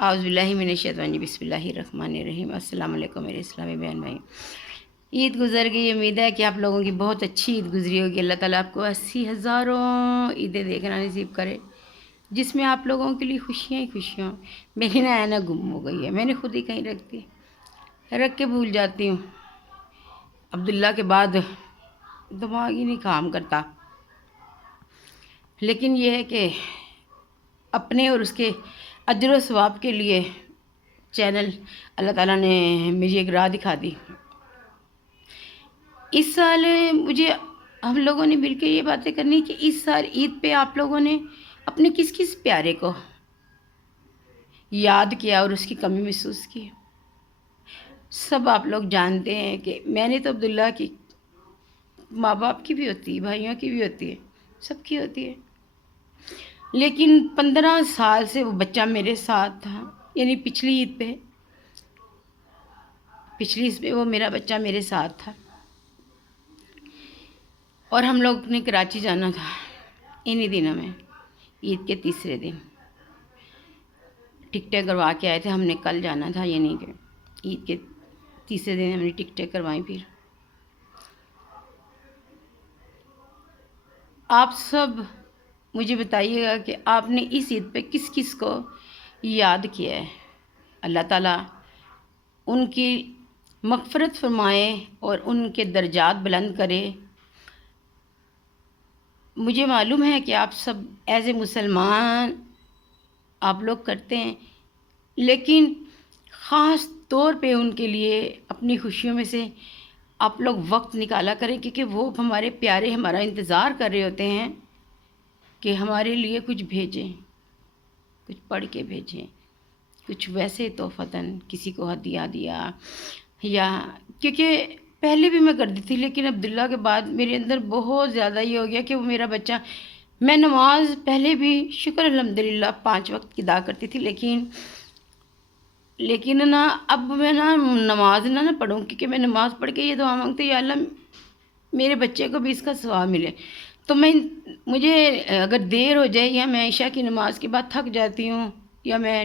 اعوذ باللہ من الشیطان بسم اللہ الرحمن الرحیم۔ السلام علیکم میرے اسلامی بہن بھائی۔ عید گزر گئی، امید ہے کہ آپ لوگوں کی بہت اچھی عید گزری ہوگی۔ اللہ تعالیٰ آپ کو 80,000 عیدیں دیکھنا نصیب کرے جس میں آپ لوگوں کے لیے خوشیاں ہی خوشیاں۔ میری نا اینا گم ہو گئی ہے، میں نے خود ہی کہیں رکھ کے بھول جاتی ہوں۔ عبداللہ کے بعد دماغ ہی نہیں کام کرتا، لیکن یہ ہے کہ اپنے اور اس کے اجر و ثواب کے لیے چینل اللہ تعالیٰ نے مجھے ایک راہ دکھا دی۔ اس سال مجھے ہم لوگوں نے مل کے یہ باتیں کرنی کہ اس سال عید پہ آپ لوگوں نے اپنے کس کس پیارے کو یاد کیا اور اس کی کمی محسوس کی۔ سب آپ لوگ جانتے ہیں کہ میں نے تو عبداللہ کی ماں باپ کی بھی ہوتی ہے، بھائیوں کی بھی ہوتی ہے، سب کی ہوتی ہے، لیکن 15 سال سے وہ بچہ میرے ساتھ تھا۔ یعنی پچھلی عید پہ وہ میرا بچہ میرے ساتھ تھا، اور ہم لوگ نے کراچی جانا تھا انہی دنوں میں، عید کے تیسرے دن ٹکٹیں کروا کے آئے تھے۔ ہم نے کل جانا تھا، یعنی کہ عید کے تیسرے دن ہم نے ٹکٹیں کروائیں۔ پھر آپ سب مجھے بتائیے گا کہ آپ نے اس عید پہ کس کس کو یاد کیا ہے۔ اللہ تعالیٰ ان کی مغفرت فرمائے اور ان کے درجات بلند کرے۔ مجھے معلوم ہے کہ آپ سب ایز اے مسلمان آپ لوگ کرتے ہیں، لیکن خاص طور پہ ان کے لیے اپنی خوشیوں میں سے آپ لوگ وقت نکالا کریں، کیونکہ وہ ہمارے پیارے ہمارا انتظار کر رہے ہوتے ہیں کہ ہمارے لیے کچھ بھیجیں، کچھ پڑھ کے بھیجیں، کچھ ویسے تحفتاً کسی کو ہدیہ دیا، یا کیونکہ پہلے بھی میں کرتی تھی، لیکن عبداللہ کے بعد میرے اندر بہت زیادہ یہ ہو گیا کہ وہ میرا بچہ، میں نماز پہلے بھی شکر الحمدللہ 5 وقت کی ادا کرتی تھی، لیکن نا اب میں نا نماز نہ پڑھوں، کیونکہ میں نماز پڑھ کے یہ دعا مانگتی یا اللہ میرے بچے کو بھی اس کا ثواب ملے۔ تو مجھے اگر دیر ہو جائے یا میں عشاء کی نماز کے بعد تھک جاتی ہوں یا میں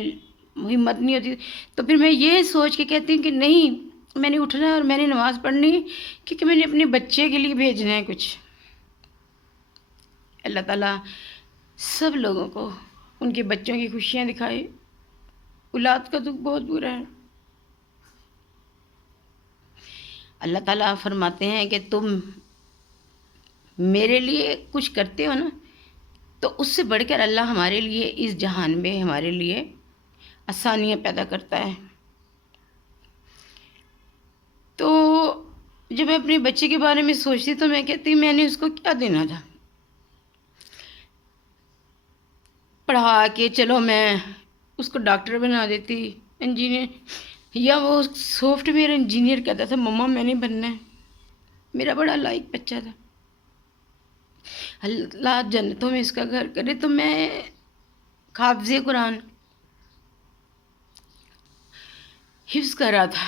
ہمت نہیں ہوتی، تو پھر میں یہ سوچ کے کہتی ہوں کہ نہیں، میں نے اٹھنا ہے اور میں نے نماز پڑھنی ہے، کیونکہ میں نے اپنے بچے کے لیے بھیجنا ہے کچھ۔ اللہ تعالیٰ سب لوگوں کو ان کے بچوں کی خوشیاں دکھائے۔ اولاد کا دکھ بہت برا ہے۔ اللہ تعالیٰ فرماتے ہیں کہ تم میرے لیے کچھ کرتے ہو نا، تو اس سے بڑھ کر اللہ ہمارے لیے اس جہان میں ہمارے لیے آسانیاں پیدا کرتا ہے۔ تو جب میں اپنے بچے کے بارے میں سوچتی تو میں کہتی میں نے اس کو کیا دینا تھا، پڑھا کے چلو میں اس کو ڈاکٹر بنا دیتی، انجینئر، یا وہ سافٹ ویئر انجینئر کہتا تھا مما میں نے بننا ہے۔ میرا بڑا لائق بچہ تھا، اللہ جنتوں میں اس کا گھر کرے۔ تو میں حافظ قرآن حفظ کر رہا تھا،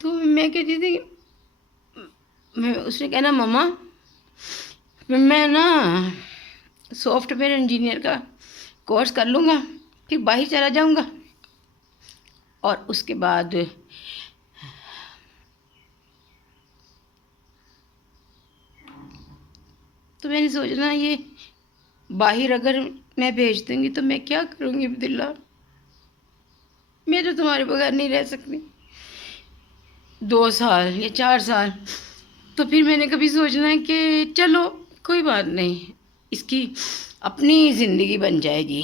تو میں کہتی تھی، اس نے کہنا مما میں نا سافٹ ویئر انجینئر کا کورس کر لوں گا، پھر باہر چلا جاؤں گا، اور اس کے بعد تو میں نے سوچنا یہ باہر اگر میں بھیج دوں گی تو میں کیا کروں گی عبداللہ، میں تو تمہارے بغیر نہیں رہ سکتی 2 سال یا 4 سال۔ تو پھر میں نے کبھی سوچنا ہے کہ چلو کوئی بات نہیں، اس کی اپنی زندگی بن جائے گی۔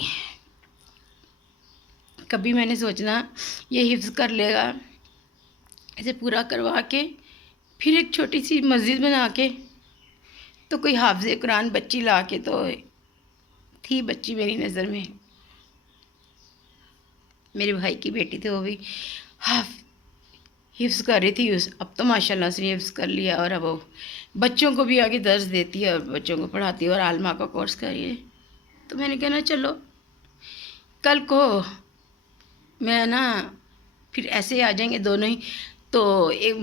کبھی میں نے سوچنا یہ حفظ کر لے گا، اسے پورا کروا کے پھر ایک چھوٹی سی مسجد بنا کے، تو کوئی حافظ قرآن بچی لا کے، تو تھی بچی میری نظر میں، میرے بھائی کی بیٹی تھی، وہ بھی حفظ کر رہی تھی، اب تو ماشاءاللہ سے حفظ کر لیا، اور اب وہ بچوں کو بھی آگے درس دیتی ہے اور بچوں کو پڑھاتی ہے، اور عالمہ کا کورس کر رہی ہے۔ تو میں نے کہنا چلو کل کو میں نا پھر ایسے آ جائیں گے دونوں ہی، تو ایک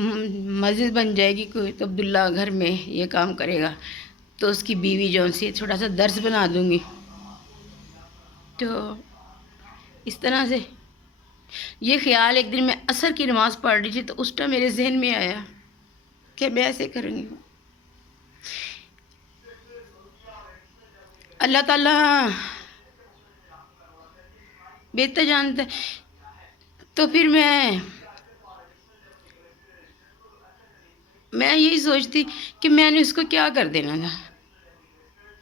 مسجد بن جائے گی کوئی، تو عبداللہ گھر میں یہ کام کرے گا، تو اس کی بیوی جو سی تھوڑا سا درس بنا دوں گی۔ تو اس طرح سے یہ خیال ایک دن میں عصر کی نماز پڑھ رہی تھی تو اس ٹائم میرے ذہن میں آیا کہ میں ایسے کروں گی. اللہ تعالیٰ بہتر جانتا ہے. تو پھر میں یہی سوچتی کہ میں نے اس کو کیا کر دینا تھا.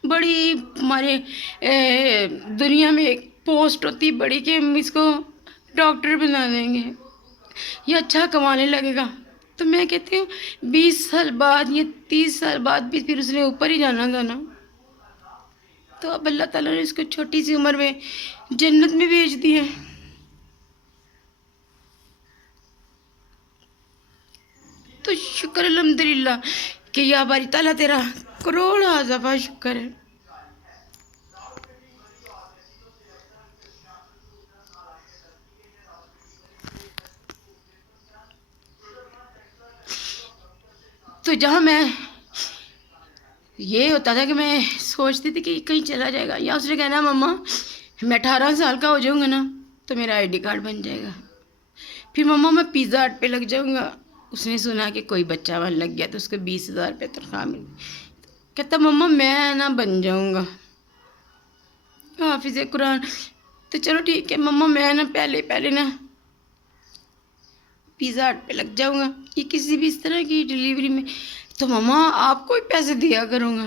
بڑی ہمارے دنیا میں ایک پوسٹ ہوتی بڑی کہ ہم اس کو ڈاکٹر بنا دیں گے یا اچھا کمانے لگے گا. تو میں کہتی ہوں 20 سال بعد یا 30 سال بعد بھی پھر اس نے اوپر ہی جانا تھا نا. تو اب اللہ تعالیٰ نے اس کو چھوٹی سی عمر میں جنت میں بھیج دی ہے. تو شکر الحمدللہ کہ یا باری تعالیٰ تیرا کروڑ دفعہ شکر ہے. تو جہاں میں یہ ہوتا تھا کہ میں سوچتی تھی کہ کہیں چلا جائے گا یا اس نے کہنا مما میں 18 سال کا ہو جاؤں گا نا تو میرا آئی ڈی کارڈ بن جائے گا. پھر مما میں پیزا ہٹ پہ لگ جاؤں گا. اس نے سنا کہ کوئی بچہ وہاں لگ گیا تو اس کو 20,000 روپے تنخواہ مل. کہتا مما میں نا بن جاؤں گا حافظ قرآن. تو چلو ٹھیک ہے مما میں نا پہلے نا پیزا ہٹ پہ لگ جاؤں گا یہ کسی بھی اس طرح کی ڈیلیوری میں. تو مما آپ کو ہی پیسے دیا کروں گا.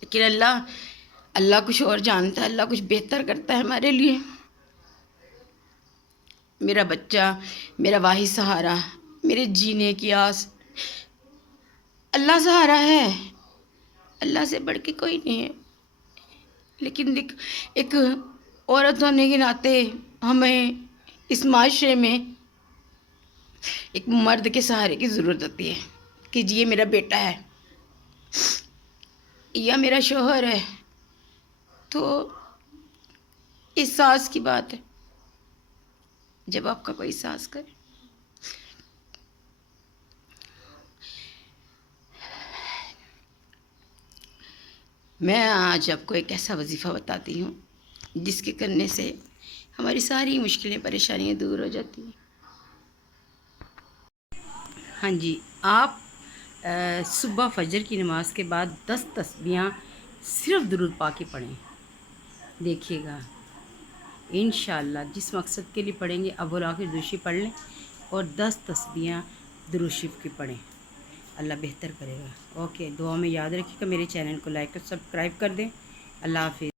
لیکن اللہ کچھ اور جانتا ہے. اللہ کچھ بہتر کرتا ہے ہمارے لیے. میرا بچہ میرا واحد سہارا میرے جینے کی آس اللہ سہارا ہے. اللہ سے بڑھ کے کوئی نہیں ہے. لیکن دیکھ ایک عورت ہونے کے ناطے ہمیں اس معاشرے میں ایک مرد کے سہارے کی ضرورت ہوتی ہے کہ جی یہ میرا بیٹا ہے یا میرا شوہر ہے. تو احساس کی بات ہے جب آپ کا کوئی احساس کرے. میں آج آپ کو ایک ایسا وظیفہ بتاتی ہوں جس کے کرنے سے ہماری ساری مشکلیں پریشانیاں دور ہو جاتی ہیں. ہاں جی آپ صبح فجر کی نماز کے بعد 10 تسبیحاں صرف درود پاک کی پڑھیں. دیکھیے گا انشاءاللہ جس مقصد کے لیے پڑھیں گے اب اور آخر دوشی پڑھ لیں اور 10 تسبیحاں درود شریف کی پڑھیں. اللہ بہتر کرے گا. اوکے دعا میں یاد رکھیے گا. میرے چینل کو لائک اور سبسکرائب کر دیں. اللہ حافظ.